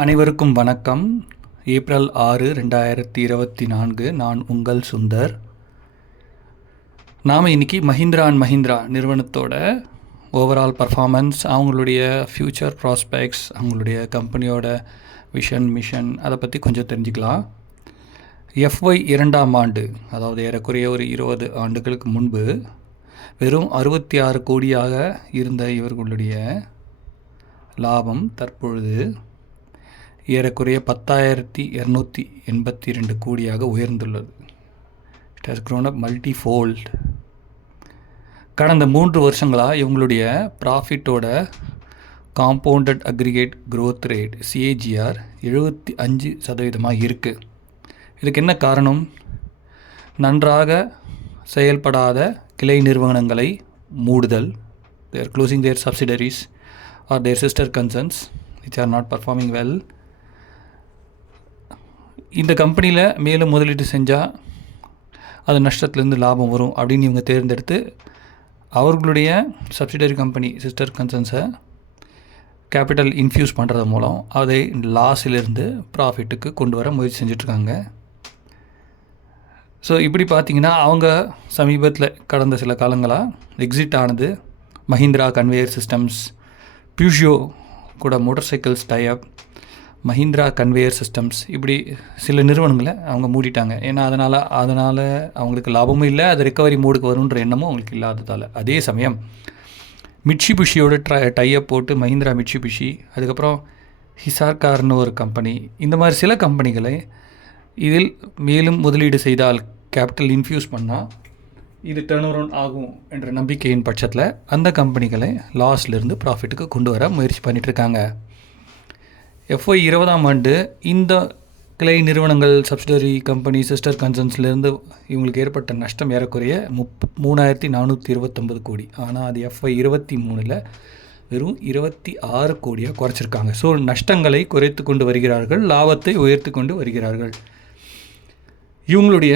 அனைவருக்கும் வணக்கம். ஏப்ரல் ஆறு ரெண்டாயிரத்தி இருபத்தி நான்கு. நான் உங்கள் சுந்தர். நாம் இன்றைக்கி மஹிந்திரா அண்ட் மஹிந்திரா நிறுவனத்தோட ஓவரால் பர்ஃபார்மன்ஸ் அவங்களுடைய ஃப்யூச்சர் ப்ராஸ்பெக்ட்ஸ் அவங்களுடைய கம்பெனியோட விஷன் மிஷன் அதை பற்றி கொஞ்சம் தெரிஞ்சுக்கலாம். எஃப்ஒய் இரண்டாம் ஆண்டு அதாவது ஏறக்குறைய ஒரு இருபது ஆண்டுகளுக்கு முன்பு வெறும் அறுபத்தி ஆறு கோடியாக இருந்த இவர்களுடைய லாபம் தற்பொழுது ஏறக்குறைய பத்தாயிரத்தி இரநூத்தி எண்பத்தி ரெண்டு கோடியாக உயர்ந்துள்ளது. It has grown up multi fold கடந்த மூன்று வருஷங்களாக இவங்களுடைய ப்ராஃபிட்டோட compounded aggregate growth rate CAGR எழுபத்தி அஞ்சு சதவீதமாக இருக்குது இதுக்கு என்ன காரணம்? நன்றாக செயல்படாத கிளை நிறுவனங்களை மூடுதல் their closing their subsidiaries are their sister concerns which are not performing well இந்த கம்பெனியில் மேலும் முதலீடு செஞ்சால் அது நஷ்டத்துலேருந்து லாபம் வரும் அப்படின்னு இவங்க தேர்ந்தெடுத்து அவர்களுடைய சப்சிடரி கம்பெனி சிஸ்டர் கன்சர்ன்ஸை கேபிட்டல் இன்ஃப்யூஸ் பண்ணுறது மூலம் அதை லாஸிலிருந்து ப்ராஃபிட்டுக்கு கொண்டு வர முயற்சி செஞ்சிட்ருக்காங்க. ஸோ இப்படி பார்த்தீங்கன்னா அவங்க சமீபத்தில் கடந்த சில காலங்களாக எக்ஸிட் ஆனது மஹிந்திரா கன்வேயர் சிஸ்டம்ஸ் பியூஷியோ கூட மோட்டார் சைக்கிள்ஸ் டயப் மஹிந்திரா கன்வேயர் சிஸ்டம்ஸ் இப்படி சில நிறுவனங்களை அவங்க மூடிட்டாங்க. ஏன்னா அதனால் அதனால் அவங்களுக்கு லாபமும் இல்லை அது ரெக்கவரி மோடுக்கு வரும்ன்ற எண்ணமும் அவங்களுக்கு இல்லாததால். அதே சமயம் மிட்சிபுஷியோட ட்ரை டையப் போட்டு மஹிந்திரா மிட்சிபுஷி அதுக்கப்புறம் ஹிசார்கார்னு ஒரு கம்பெனி இந்த மாதிரி சில கம்பெனிகளை இதில் மேலும் முதலீடு செய்தால் கேபிட்டல் இன்ஃப்யூஸ் பண்ணால் இது டர்ன் அரவுண்ட் ஆகும் என்ற நம்பிக்கையின் பட்சத்தில் அந்த கம்பெனிகளை லாஸ்லேருந்து ப்ராஃபிட்டுக்கு கொண்டு வர முயற்சி பண்ணிகிட்ருக்காங்க எஃப்ஒய் இருபதாம் ஆண்டு இந்த கிளை நிறுவனங்கள் சப்சிடரி கம்பெனி சிஸ்டர் கன்சர்ன்ஸ்லேருந்து இவங்களுக்கு ஏற்பட்ட நஷ்டம் ஏறக்குறைய முப் மூணாயிரத்தி நானூற்றி இருபத்தொம்பது கோடி. ஆனால் அது எஃப்ஒய் இருபத்தி மூணில் வெறும் இருபத்தி ஆறு கோடியாக குறைச்சிருக்காங்க. ஸோ நஷ்டங்களை குறைத்து கொண்டு வருகிறார்கள் லாபத்தை உயர்த்து கொண்டு வருகிறார்கள். இவங்களுடைய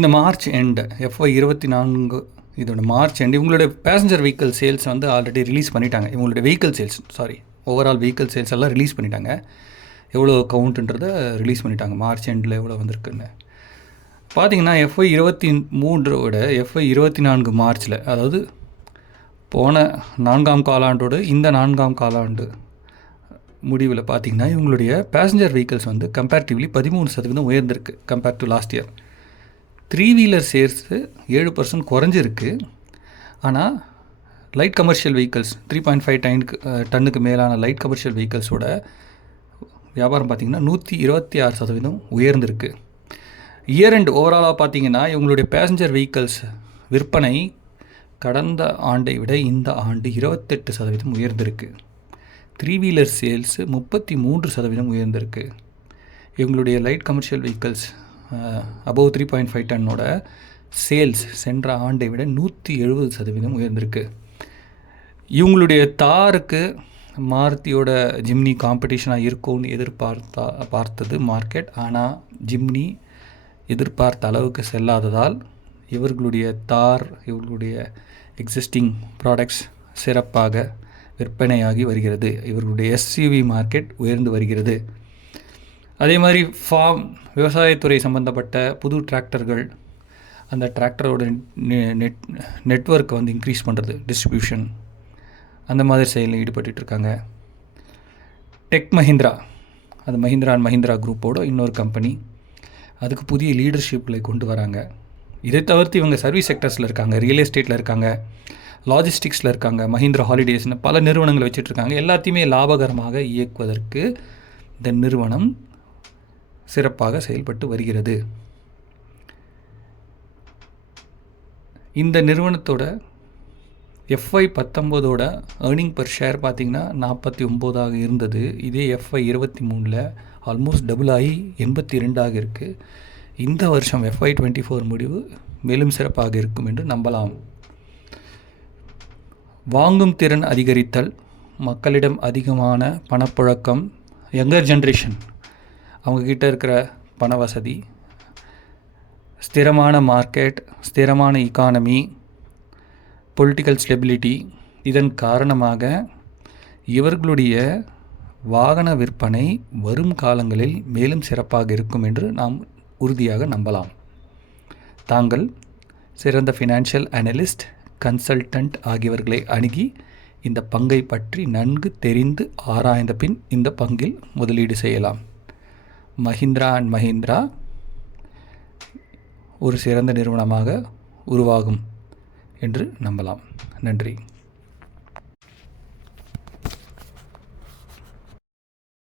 இந்த மார்ச் எண்டு எஃப்ஒய் இருபத்தி நான்கு இதோட மார்ச் எண்டு இவங்களுடைய பேசஞ்சர் வெஹிக்கிள் சேல்ஸ் வந்து ஆல்ரெடி ரிலீஸ் பண்ணிட்டாங்க. இவங்களுடைய vehicle sales sorry overall vehicle sales எல்லாம் ரிலீஸ் பண்ணிட்டாங்க. எவ்வளோ கவுண்ட்டுன்றதை ரிலீஸ் பண்ணிட்டாங்க. மார்ச் எண்டில் எவ்வளோ வந்திருக்குன்னு. பார்த்தீங்கன்னா எஃப்ஐ இருபத்தி மூன்றோட எஃப்ஐ இருபத்தி நான்கு மார்ச்சில் அதாவது போன நான்காம் காலாண்டோடு இந்த நான்காம் காலாண்டு முடிவில் பார்த்தீங்கன்னா இவங்களுடைய பேசஞ்சர் வெஹிக்கிள்ஸ் வந்து கம்பேரிட்டிவ்லி பதிமூணு சதவீதம் உயர்ந்திருக்கு compared to last year three wheeler chairs ஏழு பர்சன்ட் குறைஞ்சிருக்கு. ஆனால் light commercial vehicles three point five டைனுக்கு டன்னுக்கு மேலான லைட் கமர்ஷியல் வெஹிக்கிள்ஸோட வியாபாரம் பார்த்திங்கன்னா நூற்றி இருபத்தி ஆறு சதவீதம் உயர்ந்திருக்கு. இயர் அண்ட் ஓவராலாக பார்த்தீங்கன்னா இவங்களுடைய பேசஞ்சர் வெஹிக்கிள்ஸ் விற்பனை கடந்த ஆண்டை விட இந்த ஆண்டு இருபத்தெட்டு சதவீதம் உயர்ந்திருக்கு. த்ரீ வீலர் சேல்ஸு முப்பத்தி மூன்று சதவீதம் உயர்ந்திருக்கு. இவங்களுடைய light commercial vehicles above three point five டன்னோட sales சென்ற ஆண்டை விட நூற்றி எழுபது சதவீதம் உயர்ந்திருக்கு. இவங்களுடைய தாருக்கு மாருதியோட ஜிம்னி காம்படிஷனாக இருக்கும்னு எதிர்பார்த்தா பார்த்தது மார்க்கெட் ஆனால் ஜிம்னி எதிர்பார்த்த அளவுக்கு செல்லாததால் இவர்களுடைய தார் இவர்களுடைய எக்ஸிஸ்டிங் ப்ராடக்ட்ஸ் சிறப்பாக விற்பனையாகி வருகிறது. இவர்களுடைய எஸ்யூவி மார்க்கெட் உயர்ந்து வருகிறது. அதே மாதிரி ஃபார்ம் விவசாயத்துறை சம்மந்தப்பட்ட புது டிராக்டர்கள் அந்த டிராக்டரோட நெட் நெட்ஒர்க்கை வந்து இன்க்ரீஸ் பண்ணுறது டிஸ்ட்ரிபியூஷன் அந்த மாதிரி செயலில் ஈடுபட்டுருக்காங்க டெக் மஹிந்திரா அது மஹிந்திரா அண்ட் மஹிந்திரா குரூப்போட இன்னொரு கம்பெனி அதுக்கு புதிய லீடர்ஷிப்பில் கொண்டு வராங்க. இதை தவிர்த்து இவங்க சர்வீஸ் செக்டர்ஸில் இருக்காங்க ரியல் எஸ்டேட்டில் இருக்காங்க லாஜிஸ்டிக்ஸில் இருக்காங்க மஹிந்திரா ஹாலிடேஸ்னு பல நிறுவனங்களை வச்சுட்ருக்காங்க. எல்லாத்தையுமே லாபகரமாக இயக்குவதற்கு இந்த நிறுவனம் சிறப்பாக செயல்பட்டு வருகிறது. இந்த நிறுவனத்தோட எஃப்ஐ பத்தொம்போதோட ஏர்னிங் பர் ஷேர் பார்த்திங்கன்னா நாற்பத்தி ஒம்போதாக இருந்தது. இதே எஃப்ஐ இருபத்தி மூணில் ஆல்மோஸ்ட் டபுள் ஆகி எண்பத்தி ரெண்டாக இருக்குது இந்த வருஷம் எஃப்ஐ டுவெண்ட்டி ஃபோர் முடிவு மேலும் சிறப்பாக இருக்கும் என்று நம்பலாம். வாங்கும் திறன் அதிகரித்தல் மக்களிடம் அதிகமான பணப்புழக்கம் யங்கர் ஜென்ரேஷன் அவங்கக்கிட்ட இருக்கிற பண வசதி ஸ்திரமான மார்க்கெட் ஸ்திரமான இக்கானமி பொலிட்டிக்கல் ஸ்டெபிலிட்டி இதன் காரணமாக இவர்களுடைய வாகன விற்பனை வரும் காலங்களில் மேலும் சிறப்பாக இருக்கும் என்று நாம் உறுதியாக நம்பலாம். தாங்கள் சிறந்த ஃபினான்ஷியல் அனலிஸ்ட் கன்சல்டன்ட் ஆகியவர்களை அணுகி இந்த பங்கை பற்றி நன்கு தெரிந்து ஆராய்ந்த பின் இந்த பங்கில் முதலீடு செய்யலாம். மஹிந்திரா அண்ட் மஹிந்திரா ஒரு சிறந்த நிறுவனமாக உருவாகும். என்று நம்பலாம். நன்றி.